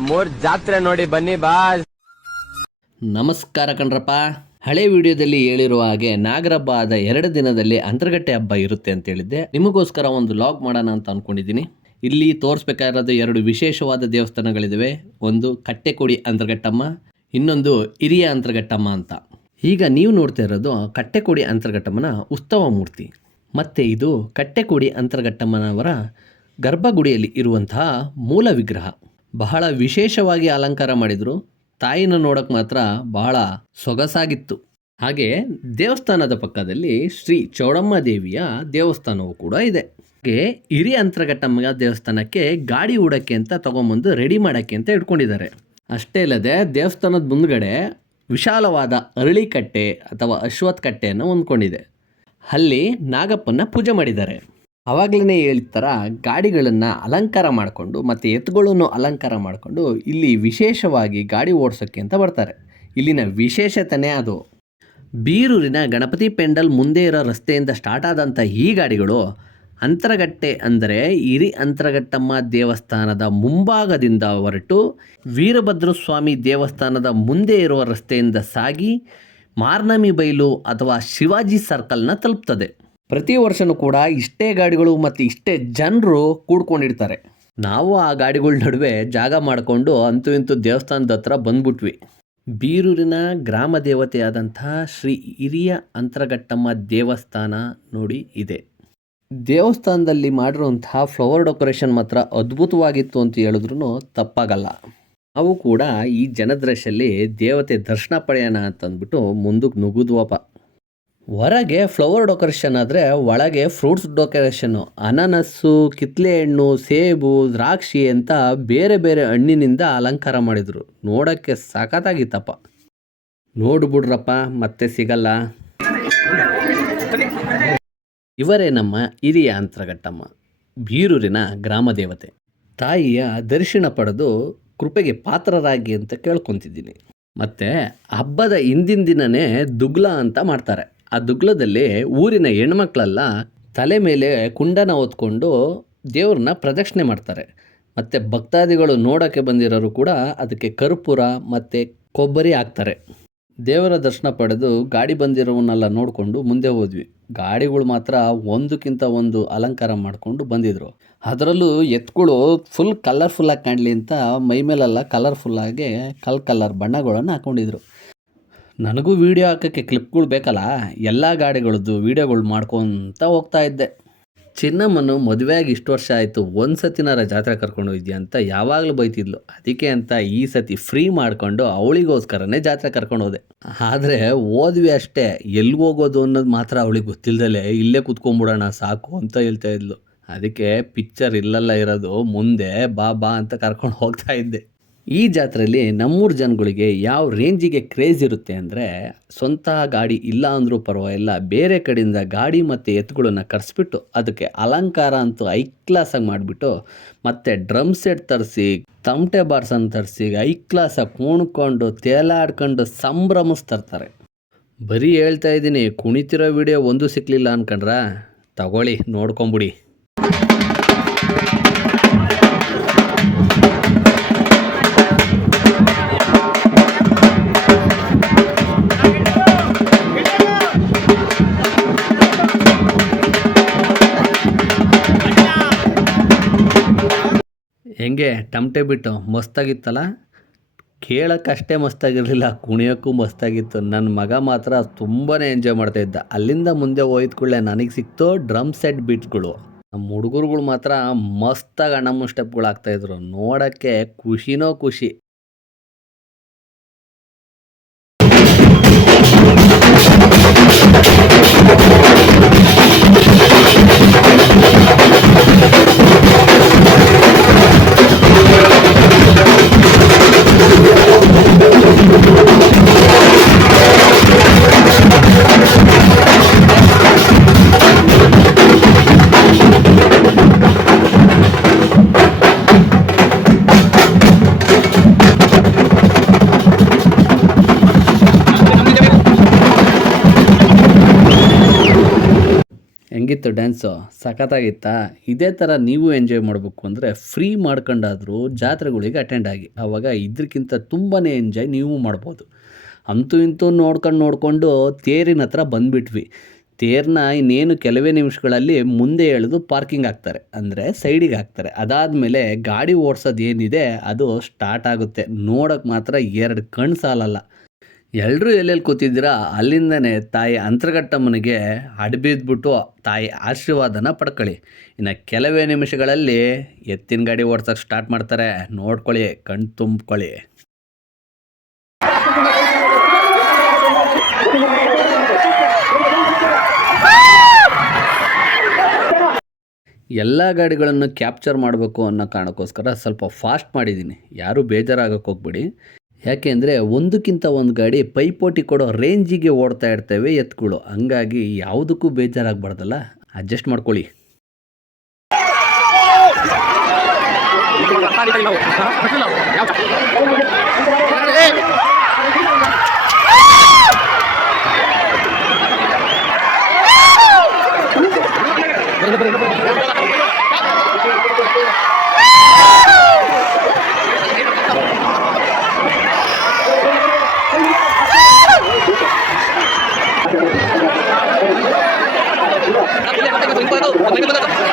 ನಮ್ಮೂರ್ ಜಾತ್ರೆ ನೋಡಿ ಬನ್ನಿ, ಬಾ. ನಮಸ್ಕಾರ ಕಣ್ರಪ್ಪ. ಹಳೆ ವಿಡಿಯೋದಲ್ಲಿ ಹೇಳಿರುವ ಹಾಗೆ ನಾಗರ ಹಬ್ಬ ಆದ ಎರಡು ದಿನದಲ್ಲಿ ಅಂತರ್ಗಟ್ಟೆ ಹಬ್ಬ ಇರುತ್ತೆ ಅಂತ ಹೇಳಿದ್ದೆ. ನಿಮಗೋಸ್ಕರ ಒಂದು ಲಾಗ್ ಮಾಡೋಣ ಅಂತ ಅನ್ಕೊಂಡಿದ್ದೀನಿ. ಇಲ್ಲಿ ತೋರಿಸ್ಬೇಕಾಗಿರೋದು ಎರಡು ವಿಶೇಷವಾದ ದೇವಸ್ಥಾನಗಳಿದ್ದಾವೆ ಒಂದು ಕಟ್ಟೆಕೊಡಿ ಅಂತರ್ಗಟ್ಟಮ್ಮ, ಇನ್ನೊಂದು ಹಿರಿಯ ಅಂತರ್ಗಟ್ಟಮ್ಮ ಅಂತ. ಈಗ ನೀವು ನೋಡ್ತಾ ಇರೋದು ಕಟ್ಟೆಕೊಡಿ ಅಂತರ್ಗಟ್ಟಮ್ಮನ ಉತ್ಸವ ಮೂರ್ತಿ. ಮತ್ತು ಇದು ಕಟ್ಟೆಕೊಡಿ ಅಂತರ್ಗಟ್ಟಮ್ಮನವರ ಗರ್ಭಗುಡಿಯಲ್ಲಿ ಇರುವಂತಹ ಮೂಲ ವಿಗ್ರಹ. ಬಹಳ ವಿಶೇಷವಾಗಿ ಅಲಂಕಾರ ಮಾಡಿದರು. ತಾಯಿನ ನೋಡೋಕ್ಕೆ ಮಾತ್ರ ಬಹಳ ಸೊಗಸಾಗಿತ್ತು. ಹಾಗೆ ದೇವಸ್ಥಾನದ ಪಕ್ಕದಲ್ಲಿ ಶ್ರೀ ಚೌಡಮ್ಮ ದೇವಿಯ ದೇವಸ್ಥಾನವೂ ಕೂಡ ಇದೆ. ಹಾಗೆ ಹಿರಿಯ ಅಂತರಘಟ್ಟಮ್ಮ ದೇವಸ್ಥಾನಕ್ಕೆ ಗಾಡಿ ಹೂಡೋಕ್ಕೆ ಅಂತ ತೊಗೊಂಬಂದು ರೆಡಿ ಮಾಡೋಕ್ಕೆ ಅಂತ ಇಟ್ಕೊಂಡಿದ್ದಾರೆ. ಅಷ್ಟೇ ಅಲ್ಲದೆ ದೇವಸ್ಥಾನದ ಮುಂದ್ಗಡೆ ವಿಶಾಲವಾದ ಅರಳಿಕಟ್ಟೆ ಅಥವಾ ಅಶ್ವತ್ ಕಟ್ಟೆಯನ್ನು ಹೊಂದ್ಕೊಂಡಿದೆ. ಅಲ್ಲಿ ನಾಗಪ್ಪನ ಪೂಜೆ ಮಾಡಿದ್ದಾರೆ. ಅವಾಗಲೇ ಹೇಳಿದ ಥರ ಗಾಡಿಗಳನ್ನು ಅಲಂಕಾರ ಮಾಡಿಕೊಂಡು ಮತ್ತು ಎತ್ತುಗಳನ್ನು ಅಲಂಕಾರ ಮಾಡಿಕೊಂಡು ಇಲ್ಲಿ ವಿಶೇಷವಾಗಿ ಗಾಡಿ ಓಡಿಸೋಕ್ಕೆ ಅಂತ ಬರ್ತಾರೆ. ಇಲ್ಲಿನ ವಿಶೇಷತೆನೇ ಅದು. ಬೀರೂರಿನ ಗಣಪತಿ ಪೆಂಡಲ್ ಮುಂದೆ ಇರೋ ರಸ್ತೆಯಿಂದ ಸ್ಟಾರ್ಟ್ ಆದಂಥ ಈ ಗಾಡಿಗಳು ಅಂತರಗಟ್ಟೆ ಅಂದರೆ ಹಿರಿ ಅಂತರಗಟ್ಟಮ್ಮ ದೇವಸ್ಥಾನದ ಮುಂಭಾಗದಿಂದ ಹೊರಟು ವೀರಭದ್ರ ಸ್ವಾಮಿ ದೇವಸ್ಥಾನದ ಮುಂದೆ ಇರುವ ರಸ್ತೆಯಿಂದ ಸಾಗಿ ಮಾರ್ನಮಿ ಬೈಲು ಅಥವಾ ಶಿವಾಜಿ ಸರ್ಕಲ್ನ ತಲುಪ್ತದೆ. ಪ್ರತಿ ವರ್ಷನೂ ಕೂಡ ಇಷ್ಟೇ ಗಾಡಿಗಳು ಮತ್ತು ಇಷ್ಟೇ ಜನರು ಕೂಡ್ಕೊಂಡಿರ್ತಾರೆ. ನಾವು ಆ ಗಾಡಿಗಳ ನಡುವೆ ಜಾಗ ಮಾಡಿಕೊಂಡು ಅಂತೂ ಇಂತೂ ದೇವಸ್ಥಾನದ ಹತ್ರ ಬಂದ್ಬಿಟ್ವಿ. ಬೀರೂರಿನ ಗ್ರಾಮ ದೇವತೆಯಾದಂಥ ಶ್ರೀ ಹಿರಿಯ ಅಂತರಘಟ್ಟಮ್ಮ ದೇವಸ್ಥಾನ ನೋಡಿ ಇದೆ. ದೇವಸ್ಥಾನದಲ್ಲಿ ಮಾಡಿರುವಂತಹ ಫ್ಲವರ್ ಡೆಕೋರೇಷನ್ ಮಾತ್ರ ಅದ್ಭುತವಾಗಿತ್ತು ಅಂತ ಹೇಳಿದ್ರು ತಪ್ಪಾಗಲ್ಲ. ನಾವು ಕೂಡ ಈ ಜನದ್ರಶಲ್ಲಿ ದೇವತೆ ದರ್ಶನ ಪಡೆಯೋಣ ಅಂತಂದ್ಬಿಟ್ಟು ಮುಂದಕ್ಕೆ ನುಗ್ಗುದ್ವಪ್ಪ ಹೊರಗೆ ಫ್ಲವರ್ ಡೆಕೋರೇಷನ್ ಆದರೆ ಒಳಗೆ ಫ್ರೂಟ್ಸ್ ಡೆಕೋರೇಷನ್ನು ಅನಾನಸ್ಸು ಕಿತ್ಲೆ ಹಣ್ಣು ಸೇಬು, ದ್ರಾಕ್ಷಿ ಅಂತ ಬೇರೆ ಬೇರೆ ಹಣ್ಣಿನಿಂದ ಅಲಂಕಾರ ಮಾಡಿದರು. ನೋಡೋಕ್ಕೆ ಸಖತ್ತಾಗಿತ್ತಪ್ಪ. ನೋಡ್ಬಿಡ್ರಪ್ಪ, ಮತ್ತೆ ಸಿಗಲ್ಲ. ಇವರೇ ನಮ್ಮ ಹಿರಿಯ ಅಂತರಘಟ್ಟಮ್ಮ ಬೀರೂರಿನ ಗ್ರಾಮ ದೇವತೆ. ತಾಯಿಯ ದರ್ಶನ ಪಡೆದು ಕೃಪೆಗೆ ಪಾತ್ರರಾಗಿ ಅಂತ ಕೇಳ್ಕೊತಿದ್ದೀನಿ. ಮತ್ತು ಹಬ್ಬದ ಹಿಂದಿನ ದಿನನೇ ದುಗ್ಲ ಅಂತ ಮಾಡ್ತಾರೆ. ಆ ದುಗ್ಲದಲ್ಲಿ ಊರಿನ ಹೆಣ್ಮಕ್ಳೆಲ್ಲ ತಲೆ ಮೇಲೆ ಕುಂಡನ ಹೊತ್ಕೊಂಡು ದೇವ್ರನ್ನ ಪ್ರದಕ್ಷಿಣೆ ಮಾಡ್ತಾರೆ. ಮತ್ತು ಭಕ್ತಾದಿಗಳು ನೋಡೋಕ್ಕೆ ಬಂದಿರೋರು ಕೂಡ ಅದಕ್ಕೆ ಕರ್ಪೂರ ಮತ್ತು ಕೊಬ್ಬರಿ ಹಾಕ್ತಾರೆ. ದೇವರ ದರ್ಶನ ಪಡೆದು ಗಾಡಿ ಬಂದಿರೋವನ್ನೆಲ್ಲ ನೋಡಿಕೊಂಡು ಮುಂದೆ ಹೋದ್ವಿ. ಗಾಡಿಗಳು ಮಾತ್ರ ಒಂದಕ್ಕಿಂತ ಒಂದು ಅಲಂಕಾರ ಮಾಡಿಕೊಂಡು ಬಂದಿದ್ರು. ಅದರಲ್ಲೂ ಎತ್ಗಳು ಫುಲ್ ಕಲರ್ಫುಲ್ಲಾಗಿ ಕಾಣಲಿ ಅಂತ ಮೈಮೇಲೆಲ್ಲ ಕಲರ್ಫುಲ್ಲಾಗಿ ಕಲ್ ಕಲರ್ ಬಣ್ಣಗಳನ್ನು ಹಾಕ್ಕೊಂಡಿದ್ರು ನನಗೂ ವೀಡಿಯೋ ಹಾಕೋಕ್ಕೆ ಕ್ಲಿಪ್ಗಳು ಬೇಕಲ್ಲ? ಎಲ್ಲ ಗಾಡಿಗಳದ್ದು ವೀಡಿಯೋಗಳು ಮಾಡ್ಕೊತ ಹೋಗ್ತಾ ಇದ್ದೆ. ಚಿನ್ನಮ್ಮನು ಮದುವೆಯಾಗಿ ಇಷ್ಟು ವರ್ಷ ಆಯಿತು ಒಂದು ಸತಿನಾರ ಜಾತ್ರೆ ಕರ್ಕೊಂಡು ಹೋಗಿದ್ಯಾ ಅಂತ ಯಾವಾಗಲೂ ಬೈತಿದ್ಲು. ಅದಕ್ಕೆ ಅಂತ ಈ ಸತಿ ಫ್ರೀ ಮಾಡಿಕೊಂಡು ಅವಳಿಗೋಸ್ಕರನೇ ಜಾತ್ರೆ ಕರ್ಕೊಂಡು ಹೋದೆ. ಆದರೆ ಓದ್ವಿ ಅಷ್ಟೇ, ಎಲ್ಲಿ ಹೋಗೋದು ಅನ್ನೋದು ಮಾತ್ರ ಅವಳಿಗೆ ಗೊತ್ತಿಲ್ಲದಲೆ ಇಲ್ಲೇ ಕುತ್ಕೊಂಡ್ಬಿಡೋಣ, ಸಾಕು ಅಂತ ಹೇಳ್ತಾ ಇದ್ಲು. ಅದಕ್ಕೆ ಪಿಕ್ಚರ್ ಇಲ್ಲೆಲ್ಲ ಇರೋದು, ಮುಂದೆ ಬಾ ಬಾ ಅಂತ ಕರ್ಕೊಂಡು ಹೋಗ್ತಾ ಇದ್ದೆ. ಈ ಜಾತ್ರೆಯಲ್ಲಿ ನಮ್ಮೂರು ಜನಗಳಿಗೆ ಯಾವ ರೇಂಜಿಗೆ ಕ್ರೇಜ್ ಇರುತ್ತೆ ಅಂದರೆ ಸ್ವಂತ ಗಾಡಿ ಇಲ್ಲ ಅಂದರೂ ಪರವಾಗಿಲ್ಲ, ಬೇರೆ ಕಡೆಯಿಂದ ಗಾಡಿ ಮತ್ತು ಎತ್ತುಗಳನ್ನ ಕರೆಸ್ಬಿಟ್ಟು ಅದಕ್ಕೆ ಅಲಂಕಾರ ಅಂತೂ ಐ ಕ್ಲಾಸಾಗಿ ಮಾಡಿಬಿಟ್ಟು ಮತ್ತು ಡ್ರಮ್ ಸೆಟ್ ತರಿಸಿ, ತಮಟೆ ಬಾರ್ಸನ್ನು ತರಿಸಿ ಐ ಕ್ಲಾಸಾಗಿ ಕುಣ್ಕೊಂಡು, ತೇಲಾಡ್ಕೊಂಡು ಸಂಭ್ರಮಿಸ್ತಿರ್ತಾರೆ ಬರೀ ಹೇಳ್ತಾ ಇದ್ದೀನಿ, ಕುಣಿತಿರೋ ವಿಡಿಯೋ ಒಂದು ಸಿಕ್ಕಲಿಲ್ಲ ಅನ್ಕೊಂಡ್ರಾ? ತಗೊಳ್ಳಿ, ನೋಡ್ಕೊಂಬಿಡಿ. ಹೆಂಗೆ ಟಮಟೆ ಬಿಟ್ಟು ಮಸ್ತಾಗಿತ್ತಲ್ಲ? ಕೇಳೋಕ್ಕಷ್ಟೇ ಮಸ್ತಾಗಿರಲಿಲ್ಲ, ಕುಣಿಯೋಕ್ಕೂ ಮಸ್ತಾಗಿತ್ತು. ನನ್ನ ಮಗ ಮಾತ್ರ ತುಂಬಾ ಎಂಜಾಯ್ ಮಾಡ್ತಾ ಇದ್ದ. ಅಲ್ಲಿಂದ ಮುಂದೆ ಹೋಯ್ತು ಕೂಡಲೇ ನನಗೆ ಸಿಕ್ತು ಡ್ರಮ್ ಸೆಟ್ ಬಿಟ್ಗಳು ನಮ್ಮ ಹುಡುಗರುಗಳು ಮಾತ್ರ ಮಸ್ತಾಗಿ ಅಣ್ಣಮ್ಮ ಸ್ಟೆಪ್ಗಳು ಆಗ್ತಾಯಿದ್ರು ನೋಡೋಕ್ಕೆ ಖುಷಿನೋ ಖುಷಿ. ಹೆಂಗಿತ್ತು ಡ್ಯಾನ್ಸು ಸಖತ್ತಾಗಿತ್ತಾ? ಇದೇ ಥರ ನೀವು ಎಂಜಾಯ್ ಮಾಡಬೇಕು ಅಂದರೆ ಫ್ರೀ ಮಾಡ್ಕೊಂಡಾದರೂ ಜಾತ್ರೆಗಳಿಗೆ ಅಟೆಂಡ್ ಆಗಿ. ಆವಾಗ ಇದಕ್ಕಿಂತ ತುಂಬಾ ಎಂಜಾಯ್ ನೀವು ಮಾಡ್ಬೋದು. ಅಂತೂ ಇಂತೂ ನೋಡ್ಕೊಂಡು ನೋಡಿಕೊಂಡು ತೇರಿನ ಹತ್ರ ಬಂದುಬಿಟ್ವಿ. ತೇರನ್ನ ಇನ್ನೇನು ಕೆಲವೇ ನಿಮಿಷಗಳಲ್ಲಿ ಮುಂದೆ ಎಳೆದು ಪಾರ್ಕಿಂಗ್ ಹಾಕ್ತಾರೆ. ಅಂದರೆ ಸೈಡಿಗೆ ಹಾಕ್ತಾರೆ. ಅದಾದಮೇಲೆ ಗಾಡಿ ಓಡಿಸೋದು ಏನಿದೆ, ಅದು ಸ್ಟಾರ್ಟ್ ಆಗುತ್ತೆ. ನೋಡೋಕ್ಕೆ ಮಾತ್ರ ಎರಡು ಕಣ್ಣು ಸಾಲಲ್ಲ. ಎಲ್ಲರೂ ಎಲ್ಲೆಲ್ಲಿ ಕೂತಿದ್ದೀರಾ, ಅಲ್ಲಿಂದನೇ ತಾಯಿ ಅಂತರ್ಘಟ್ಟಮ್ಮನಿಗೆ ಅಡ್ಬಿದ್ಬಿಟ್ಟು ತಾಯಿ ಆಶೀರ್ವಾದನ ಪಡ್ಕೊಳ್ಳಿ. ಇನ್ನು ಕೆಲವೇ ನಿಮಿಷಗಳಲ್ಲಿ ಎತ್ತಿನ ಗಾಡಿ ಓಡ್ಸೋಕೆ ಸ್ಟಾರ್ಟ್ ಮಾಡ್ತಾರೆ. ನೋಡ್ಕೊಳ್ಳಿ, ಕಣ್ ತುಂಬ್ಕೊಳ್ಳಿ. ಎಲ್ಲ ಗಾಡಿಗಳನ್ನು ಕ್ಯಾಪ್ಚರ್ ಮಾಡಬೇಕು ಅನ್ನೋ ಕಾರಣಕ್ಕೋಸ್ಕರ ಸ್ವಲ್ಪ ಫಾಸ್ಟ್ ಮಾಡಿದ್ದೀನಿ. ಯಾರೂ ಬೇಜಾರಾಗಕ್ಕೆ ಹೋಗ್ಬಿಡಿ. ಯಾಕೆಂದರೆ ಒಂದಕ್ಕಿಂತ ಒಂದು ಗಾಡಿ ಪೈಪೋಟಿ ಕೊಡೋ ರೇಂಜಿಗೆ ಓಡ್ತಾ ಇರ್ತವೆ ಎತ್ಗಳು ಹಂಗಾಗಿ ಯಾವುದಕ್ಕೂ ಬೇಜಾರಾಗಬಾರ್ದಲ್ಲ ಅಡ್ಜಸ್ಟ್ ಮಾಡ್ಕೊಳ್ಳಿ お飲み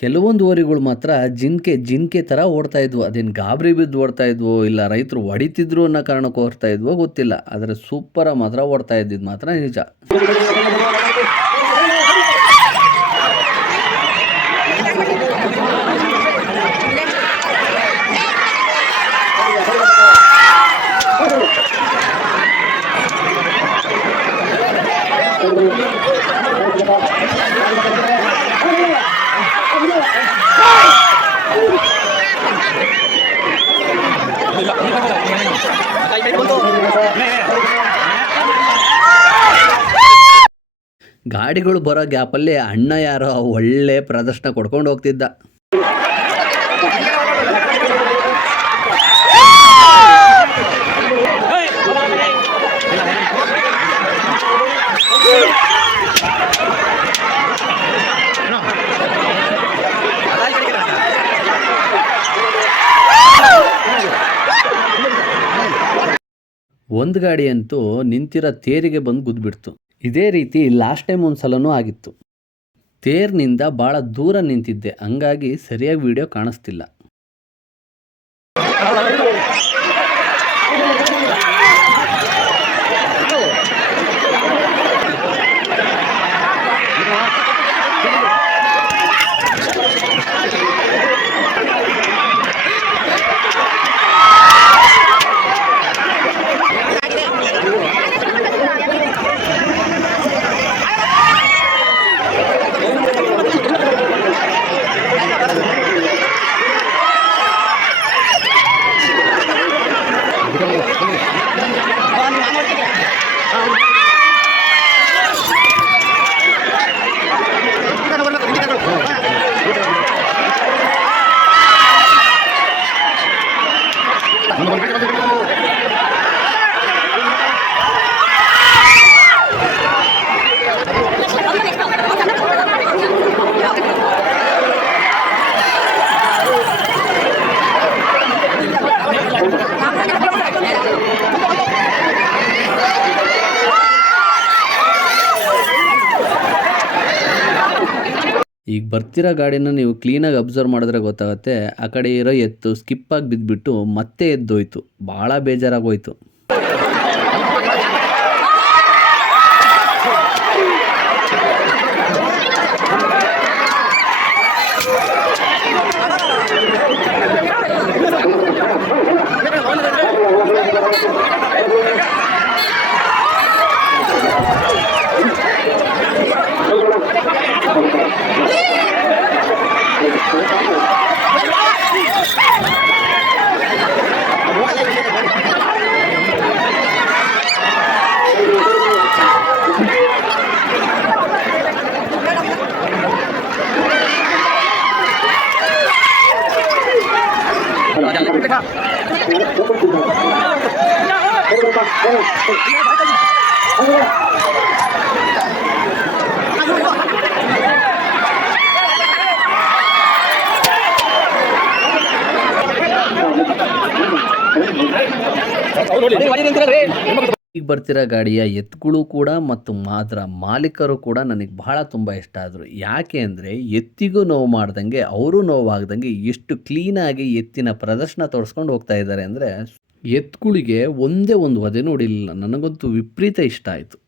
ಕೆಲವೊಂದು ಓರಿಗಳು ಮಾತ್ರ ಜಿನ್ಕೆ ಜಿನ್ಕೆ ಥರ ಓಡ್ತಾ ಇದ್ವು. ಅದೇನು ಗಾಬರಿ ಬಿದ್ದು ಓಡ್ತಾ ಇದ್ವು, ಇಲ್ಲ ರೈತರು ಹೊಡಿತಿದ್ರು ಅನ್ನೋ ಕಾರಣಕ್ಕೆ ಓಡ್ತಾ ಇದ್ವೋ ಗೊತ್ತಿಲ್ಲ. ಆದರೆ ಸೂಪರಾಗಿ ಮಾತ್ರ ಓಡ್ತಾ ಇದ್ದಿದ್ದು ಮಾತ್ರ ನಿಜ. ಗಾಡಿಗಳು ಬರೋ ಗ್ಯಾಪಲ್ಲಿ ಅಣ್ಣ ಯಾರೋ ಒಳ್ಳೆ ಪ್ರದರ್ಶನ ಕೊಡ್ಕೊಂಡು ಹೋಗ್ತಿದ್ದ. ಒಂದು ಗಾಡಿ ಅಂತೂ ನಿಂತಿರೋ ತೇರಿಗೆ ಬಂದು ಗುದ್ಬಿಡ್ತು. ಇದೇ ರೀತಿ ಲಾಸ್ಟ್ ಟೈಮ್ ಒಂದು ಸಲನೂ ಆಗಿತ್ತು. ತೇರ್ನಿಂದ ಭಾಳ ದೂರ ನಿಂತಿದ್ದೆ, ಹಂಗಾಗಿ ಸರಿಯಾಗಿ ವಿಡಿಯೋ ಕಾಣಿಸ್ತಿಲ್ಲ ಈಗ ಬರ್ತಿರೋ ಗಾಡಿನ ನೀವು ಕ್ಲೀನಾಗಿ ಅಬ್ಸರ್ವ್ ಮಾಡಿದ್ರೆ ಗೊತ್ತಾಗುತ್ತೆ. ಆ ಕಡೆ ಇರೋ ಎತ್ತು ಸ್ಕಿಪ್ಪಾಗಿ ಬಿದ್ದುಬಿಟ್ಟು ಮತ್ತೆ ಎದ್ದೋಯ್ತು. ಭಾಳ ಬೇಜಾರಾಗೋಯ್ತು. ಈಗ ಬರ್ತಿರೋ ಗಾಡಿಯ ಎತ್ತುಗಳು ಕೂಡ ಮತ್ತು ಅದರ ಮಾಲೀಕರು ಕೂಡ ನನಗೆ ಬಹಳ ತುಂಬ ಇಷ್ಟ ಆದರು. ಯಾಕೆ ಅಂದರೆ ಎತ್ತಿಗೂ ನೋವು ಮಾಡ್ದಂಗೆ, ಅವರು ನೋವಾಗ್ದಂಗೆ ಎಷ್ಟು ಕ್ಲೀನಾಗಿ ಎತ್ತಿನ ಪ್ರದರ್ಶನ ತೋರಿಸ್ಕೊಂಡು ಹೋಗ್ತಾ ಇದ್ದಾರೆ ಅಂದರೆ ಎತ್ತುಗಳಿಗೆ ಒಂದೇ ಒಂದು ವಧೆ ನೋಡಿಲ್ಲ. ನನಗಂತೂ ವಿಪರೀತ ಇಷ್ಟ ಆಯಿತು.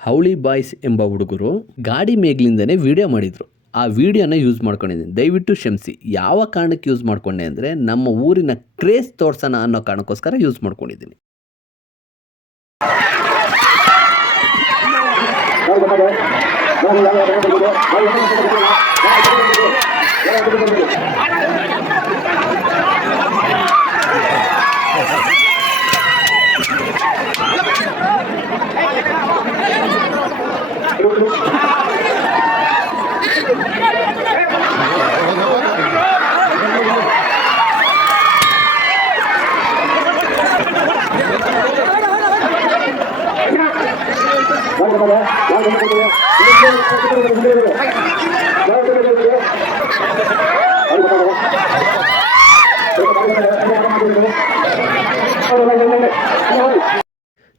ಹೌಳಿ ಬಾಯ್ಸ್ ಎಂಬ ಹುಡುಗರು ಗಾಡಿ ಮೇಗ್ಲಿಂದನೇ ವಿಡಿಯೋ ಮಾಡಿದರು. ಆ ವಿಡಿಯೋನ ಯೂಸ್ ಮಾಡ್ಕೊಂಡಿದ್ದೀನಿ. ದಯವಿಟ್ಟು ಕ್ಷಮಿಸಿ. ಯಾವ ಕಾರಣಕ್ಕೆ ಯೂಸ್ ಮಾಡ್ಕೊಂಡೆ ಅಂದರೆ ನಮ್ಮ ಊರಿನ ಕ್ರೇಜ್ ತೋರ್ಸೋಣ ಅನ್ನೋ ಕಾರಣಕ್ಕೋಸ್ಕರ ಯೂಸ್ ಮಾಡ್ಕೊಂಡಿದ್ದೀನಿ.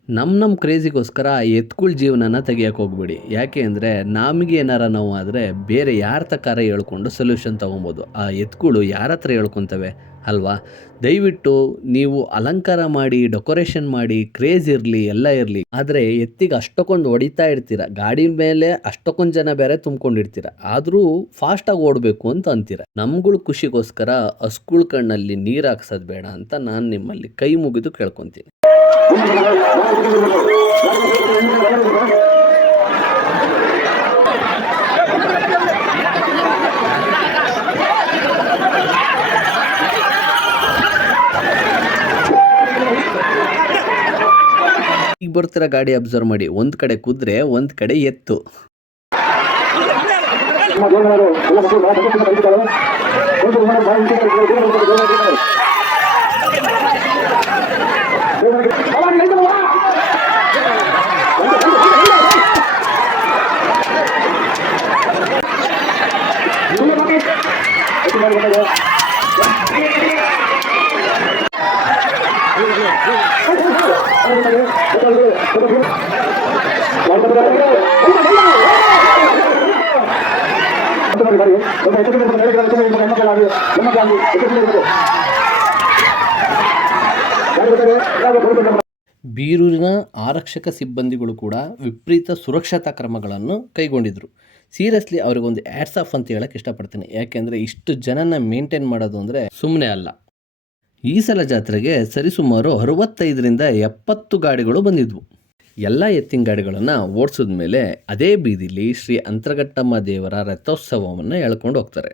ನಮ್ಮ ನಮ್ಮ ಕ್ರೇಜಿಗೋಸ್ಕರ ಎತ್ಕುಳ್ ಜೀವನನ ತೆಗಿಯಕ್ಕೆ ಹೋಗ್ಬೇಡಿ. ಯಾಕೆ ಅಂದರೆ ನಮಗೆ ಏನಾರ ನೋವು ಆದರೆ ಬೇರೆ ಯಾರ ತಕ್ಕಾರ ಹೇಳ್ಕೊಂಡು ಸೊಲ್ಯೂಷನ್ ತೊಗೊಬೋದು. ಆ ಎತ್ಕುಳು ಯಾರ ಹತ್ರ ಹೇಳ್ಕೊತವೆ? ಅಲ್ವಾ? ದಯವಿಟ್ಟು ನೀವು ಅಲಂಕಾರ ಮಾಡಿ, ಡೆಕೋರೇಷನ್ ಮಾಡಿ, ಕ್ರೇಜ್ ಇರಲಿ, ಎಲ್ಲ ಇರಲಿ. ಆದರೆ ಎತ್ತಿಗೆ ಅಷ್ಟಕ್ಕೊಂದು ಹೊಡಿತಾ ಇರ್ತೀರ. ಗಾಡಿ ಮೇಲೆ ಅಷ್ಟಕ್ಕೊಂದು ಜನ ಬೇರೆ ತುಂಬ್ಕೊಂಡಿರ್ತೀರ. ಆದರೂ ಫಾಸ್ಟಾಗಿ ಓಡಬೇಕು ಅಂತ ಅಂತೀರ. ನಮ್ಗಳ ಖುಷಿಗೋಸ್ಕರ ಹಸ್ಕುಳ್ ಕಣ್ಣಲ್ಲಿ ನೀರು ಹಾಕ್ಸೋದು ಬೇಡ ಅಂತ ನಾನು ನಿಮ್ಮಲ್ಲಿ ಕೈ ಮುಗಿದು ಕೇಳ್ಕೊತೀನಿ. ಈಗ ಬರ್ತಿರೋ ಗಾಡಿ ಅಬ್ಸರ್ವ್ ಮಾಡಿ? ಒಂದು ಕಡೆ ಕುದ್ರೆ ಒಂದು ಕಡೆ ಎತ್ತು. ಬೀರೂರಿನ ಆರಕ್ಷಕ ಸಿಬ್ಬಂದಿಗಳು ಕೂಡ ವಿಪರೀತ ಸುರಕ್ಷತಾ ಕ್ರಮಗಳನ್ನು ಕೈಗೊಂಡಿದ್ರು. ಸೀರಿಯಸ್ಲಿ ಅವ್ರಿಗೊಂದು ಆಫ್ ಅಂತ ಹೇಳಕ್ಕೆ ಇಷ್ಟಪಡ್ತೀನಿ. ಯಾಕೆಂದ್ರೆ ಇಷ್ಟು ಜನನ ಮೇಂಟೈನ್ ಮಾಡೋದು ಅಂದರೆ ಸುಮ್ಮನೆ ಅಲ್ಲ. ಈ ಸಲ ಜಾತ್ರೆಗೆ ಸರಿಸುಮಾರು ಅರವತ್ತೈದರಿಂದ ಎಪ್ಪತ್ತು ಗಾಡಿಗಳು ಬಂದಿದ್ವು. ಎಲ್ಲ ಎತ್ತಿನ ಗಾಡಿಗಳನ್ನು ಓಡಿಸಿದ ಮೇಲೆ ಅದೇ ಬೀದಿಲಿ ಶ್ರೀ ಅಂತರಘಟ್ಟಮ್ಮ ದೇವರ ರಥೋತ್ಸವವನ್ನು ಎಳ್ಕೊಂಡು ಹೋಗ್ತಾರೆ.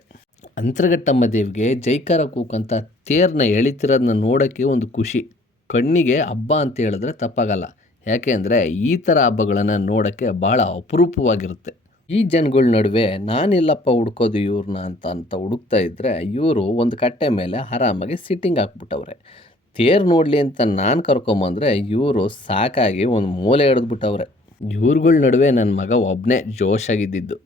ಅಂತರಘಟ್ಟಮ್ಮ ದೇವಿಗೆ ಜೈಕಾರ ಕೂಕಂತ ತೇರ್ನ ಎಳಿತಿರೋದನ್ನ ನೋಡೋಕ್ಕೆ ಒಂದು ಖುಷಿ. ಕಣ್ಣಿಗೆ ಹಬ್ಬ ಅಂತ ಹೇಳಿದ್ರೆ ತಪ್ಪಾಗಲ್ಲ. ಯಾಕೆ ಅಂದರೆ ಈ ಥರ ಹಬ್ಬಗಳನ್ನು ನೋಡೋಕ್ಕೆ ಭಾಳ ಅಪರೂಪವಾಗಿರುತ್ತೆ. ಈ ಜನಗಳ ನಡುವೆ ನಾನಿಲ್ಲಪ್ಪ ಹುಡ್ಕೋದು ಇವ್ರನ್ನ ಅಂತ ಅಂತ ಹುಡುಕ್ತಾ ಇದ್ದರೆ ಇವರು ಒಂದು ಕಟ್ಟೆ ಮೇಲೆ ಆರಾಮಾಗಿ ಸಿಟ್ಟಿಂಗ್ ಹಾಕ್ಬಿಟ್ಟವ್ರೆ. ತೇರು ನೋಡಲಿ ಅಂತ ನಾನು ಕರ್ಕೊಂಬಂದರೆ ಇವರು ಸಾಕಾಗಿ ಒಂದು ಮೂಲೆ ಹಿಡಿದ್ಬಿಟ್ಟವ್ರೆ ಇವ್ರುಗಳ ನಡುವೆ ನನ್ನ ಮಗ ಒಬ್ಬನೇ ಜೋಶಾಗಿದ್ದಿದ್ದು.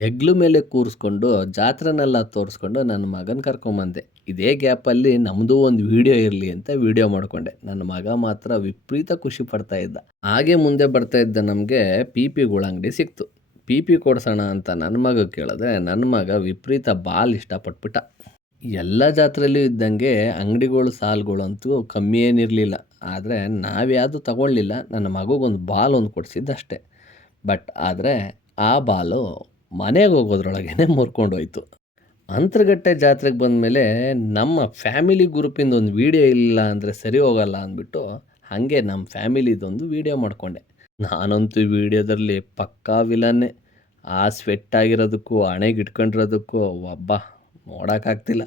ಹೆಗ್ಲು ಮೇಲೆ ಕೂರಿಸ್ಕೊಂಡು ಜಾತ್ರೆನೆಲ್ಲ ತೋರಿಸ್ಕೊಂಡು ನನ್ನ ಮಗನ ಕರ್ಕೊಂಬಂದೆ. ಇದೇ ಗ್ಯಾಪಲ್ಲಿ ನಮ್ಮದು ಒಂದು ವಿಡಿಯೋ ಇರಲಿ ಅಂತ ವಿಡಿಯೋ ಮಾಡಿಕೊಂಡೆ. ನನ್ನ ಮಗ ಮಾತ್ರ ವಿಪರೀತ ಖುಷಿ ಪಡ್ತಾ ಇದ್ದ. ಹಾಗೆ ಮುಂದೆ ಬರ್ತಾ ಇದ್ದ ನಮಗೆ ಪಿ ಪಿ ಗುಳಂಗಡಿ ಸಿಕ್ತು. ಪಿ ಪಿ ಕೊಡ್ಸೋಣ ಅಂತ ನನ್ನ ಮಗ ಕೇಳಿದ್ರೆ ನನ್ನ ಮಗ ವಿಪರೀತ ಬಾಲ್ ಇಷ್ಟಪಟ್ಬಿಟ್ಟ. ಎಲ್ಲ ಜಾತ್ರೆಯಲ್ಲೂ ಇದ್ದಂಗೆ ಅಂಗಡಿಗಳು ಸಾಲುಗಳು ಅಂತೂ ಕಮ್ಮಿ ಏನಿರಲಿಲ್ಲ. ಆದರೆ ನಾವ್ಯಾವುದು ತಗೊಳ್ಳಿಲ್ಲ. ನನ್ನ ಮಗುಗೊಂದು ಬಾಲ್ ಒಂದು ಕೊಡಿಸಿದ್ದಷ್ಟೇ. ಬಟ್ ಆದರೆ ಆ ಬಾಲು ಮನೆಗೆ ಹೋಗೋದ್ರೊಳಗೇ ಮುರ್ಕೊಂಡೋಯ್ತು ಅಂತರಗಟ್ಟೆ ಜಾತ್ರೆಗೆ ಬಂದಮೇಲೆ ನಮ್ಮ ಫ್ಯಾಮಿಲಿ ಗ್ರೂಪಿಂದ ಒಂದು ವೀಡಿಯೋ ಇಲ್ಲ ಅಂದರೆ ಸರಿ ಹೋಗಲ್ಲ ಅಂದ್ಬಿಟ್ಟು ಹಾಗೆ ನಮ್ಮ ಫ್ಯಾಮಿಲಿದೊಂದು ವೀಡಿಯೋ ಮಾಡಿಕೊಂಡೆ. ನಾನಂತೂ ವೀಡಿಯೋದಲ್ಲಿ ಪಕ್ಕಾ ವಿಲನ್ನೇ. ಆ ಸ್ವೆಟ್ ಆಗಿರೋದಕ್ಕೂ ಹಣೆಗೆ ಇಟ್ಕೊಂಡಿರೋದಕ್ಕೂ ಒಬ್ಬ ನೋಡೋಕ್ಕಾಗ್ತಿಲ್ಲ.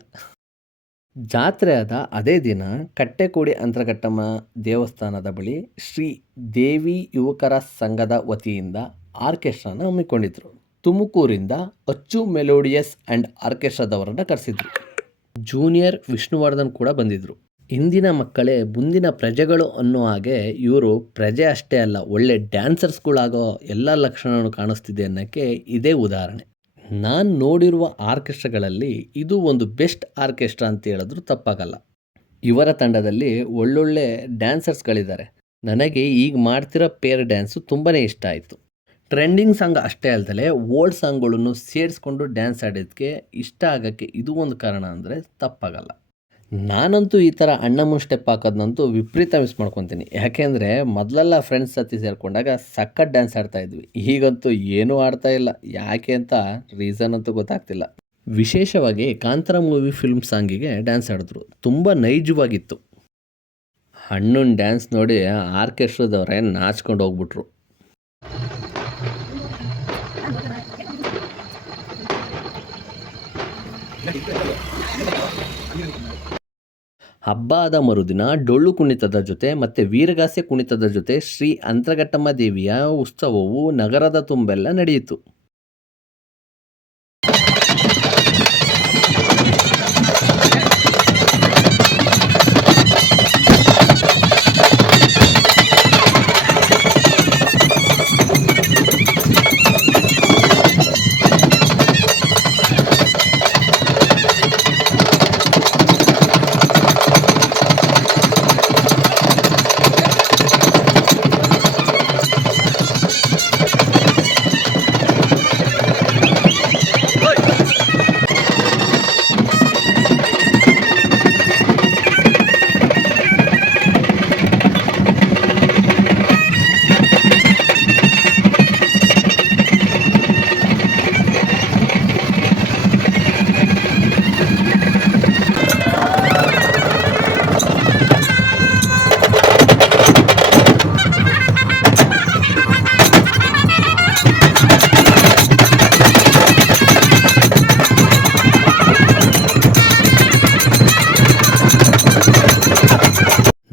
ಆದ ಅದೇ ದಿನ ಕಟ್ಟೆಕೋಡಿ ಅಂತರಘಟ್ಟಮ್ಮ ದೇವಸ್ಥಾನದ ಬಳಿ ಶ್ರೀ ದೇವಿ ಯುವಕರ ಸಂಘದ ವತಿಯಿಂದ ಆರ್ಕೆಸ್ಟ್ರಾನ ಹಮ್ಮಿಕೊಂಡಿದ್ರು. ತುಮಕೂರಿಂದ ಅಚ್ಚು ಮೆಲೋಡಿಯಸ್ ಆ್ಯಂಡ್ ಆರ್ಕೆಸ್ಟ್ರಾದವರನ್ನು ಕರೆಸಿದ್ರು. ಜೂನಿಯರ್ ವಿಷ್ಣುವರ್ಧನ್ ಕೂಡ ಬಂದಿದ್ದರು ಇಂದಿನ ಮಕ್ಕಳೇ ಮುಂದಿನ ಪ್ರಜೆಗಳು ಅನ್ನೋ ಹಾಗೆ ಇವರು ಪ್ರಜೆ ಅಷ್ಟೇ ಅಲ್ಲ, ಒಳ್ಳೆ ಡ್ಯಾನ್ಸರ್ಸ್ಗಳಾಗೋ ಎಲ್ಲ ಲಕ್ಷಣಗಳು ಕಾಣಿಸ್ತಿದೆ ಅನ್ನೋಕ್ಕೆ ಇದೇ ಉದಾಹರಣೆ. ನಾನು ನೋಡಿರುವ ಆರ್ಕೆಸ್ಟ್ರಾಗಳಲ್ಲಿ ಇದು ಒಂದು ಬೆಸ್ಟ್ ಆರ್ಕೆಸ್ಟ್ರಾ ಅಂತ ಹೇಳಿದ್ರು ತಪ್ಪಾಗಲ್ಲ. ಇವರ ತಂಡದಲ್ಲಿ ಒಳ್ಳೊಳ್ಳೆ ಡ್ಯಾನ್ಸರ್ಸ್ಗಳಿದ್ದಾರೆ. ನನಗೆ ಈಗ ಮಾಡ್ತಿರೋ ಪೇರ್ ಡ್ಯಾನ್ಸು ತುಂಬಾ ಇಷ್ಟ ಆಯಿತು. ಟ್ರೆಂಡಿಂಗ್ ಸಾಂಗ್ ಅಷ್ಟೇ ಅಲ್ಲದೆ ಓಲ್ಡ್ ಸಾಂಗ್ಗಳನ್ನು ಸೇರಿಸ್ಕೊಂಡು ಡ್ಯಾನ್ಸ್ ಆಡೋದಕ್ಕೆ ಇಷ್ಟ ಆಗೋಕ್ಕೆ ಇದು ಒಂದು ಕಾರಣ ಅಂದರೆ ತಪ್ಪಾಗಲ್ಲ. ನಾನಂತೂ ಈ ಥರ ಅಣ್ಣಮ್ಮನ ಸ್ಟೆಪ್ ಹಾಕೋದನ್ನಂತೂ ವಿಪರೀತ ಮಿಸ್ ಮಾಡ್ಕೊತೀನಿ. ಯಾಕೆಂದರೆ ಮೊದಲೆಲ್ಲ ಫ್ರೆಂಡ್ಸ್ ಜೊತೆ ಸೇರಿಕೊಂಡಾಗ ಸಖತ್ ಡ್ಯಾನ್ಸ್ ಆಡ್ತಾಯಿದ್ವಿ ಈಗಂತೂ ಏನೂ ಆಡ್ತಾ ಇಲ್ಲ. ಯಾಕೆ ಅಂತ ರೀಸನ್ ಅಂತೂ ಗೊತ್ತಾಗ್ತಿಲ್ಲ. ವಿಶೇಷವಾಗಿ ಕಾಂತಾರ ಮೂವಿ ಫಿಲ್ಮ್ ಸಾಂಗಿಗೆ ಡ್ಯಾನ್ಸ್ ಆಡಿದ್ರು. ತುಂಬ ನೈಜವಾಗಿತ್ತು. ಹಣ್ಣುನ್ ಡ್ಯಾನ್ಸ್ ನೋಡಿ ಆರ್ಕೆಸ್ಟ್ರಾದವರೇ ನಾಚ್ಕೊಂಡು ಹೋಗ್ಬಿಟ್ರು. ಹಬ್ಬ ಆದ ಮರುದಿನ ಡೊಳ್ಳು ಕುಣಿತದ ಜೊತೆ ಮತ್ತು ವೀರಗಾಸೆ ಕುಣಿತದ ಜೊತೆ ಶ್ರೀ ಅಂತರಘಟ್ಟಮ್ಮ ದೇವಿಯ ಉತ್ಸವವು ನಗರದ ತುಂಬೆಲ್ಲ ನಡೆಯಿತು.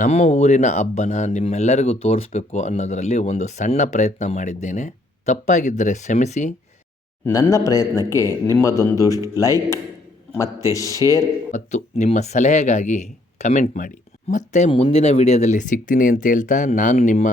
ನಮ್ಮ ಊರಿನ ಹಬ್ಬನ ನಿಮ್ಮೆಲ್ಲರಿಗೂ ತೋರಿಸ್ಬೇಕು ಅನ್ನೋದರಲ್ಲಿ ಒಂದು ಸಣ್ಣ ಪ್ರಯತ್ನ ಮಾಡಿದ್ದೇನೆ. ತಪ್ಪಾಗಿದ್ದರೆ ಕ್ಷಮಿಸಿ. ನನ್ನ ಪ್ರಯತ್ನಕ್ಕೆ ನಿಮ್ಮದೊಂದು ಲೈಕ್ ಮತ್ತು ಶೇರ್ ಮತ್ತು ನಿಮ್ಮ ಸಲಹೆಗಾಗಿ ಕಮೆಂಟ್ ಮಾಡಿ. ಮತ್ತೆ ಮುಂದಿನ ವಿಡಿಯೋದಲ್ಲಿ ಸಿಗ್ತೀನಿ ಅಂತ ಹೇಳ್ತಾ ನಾನು ನಿಮ್ಮ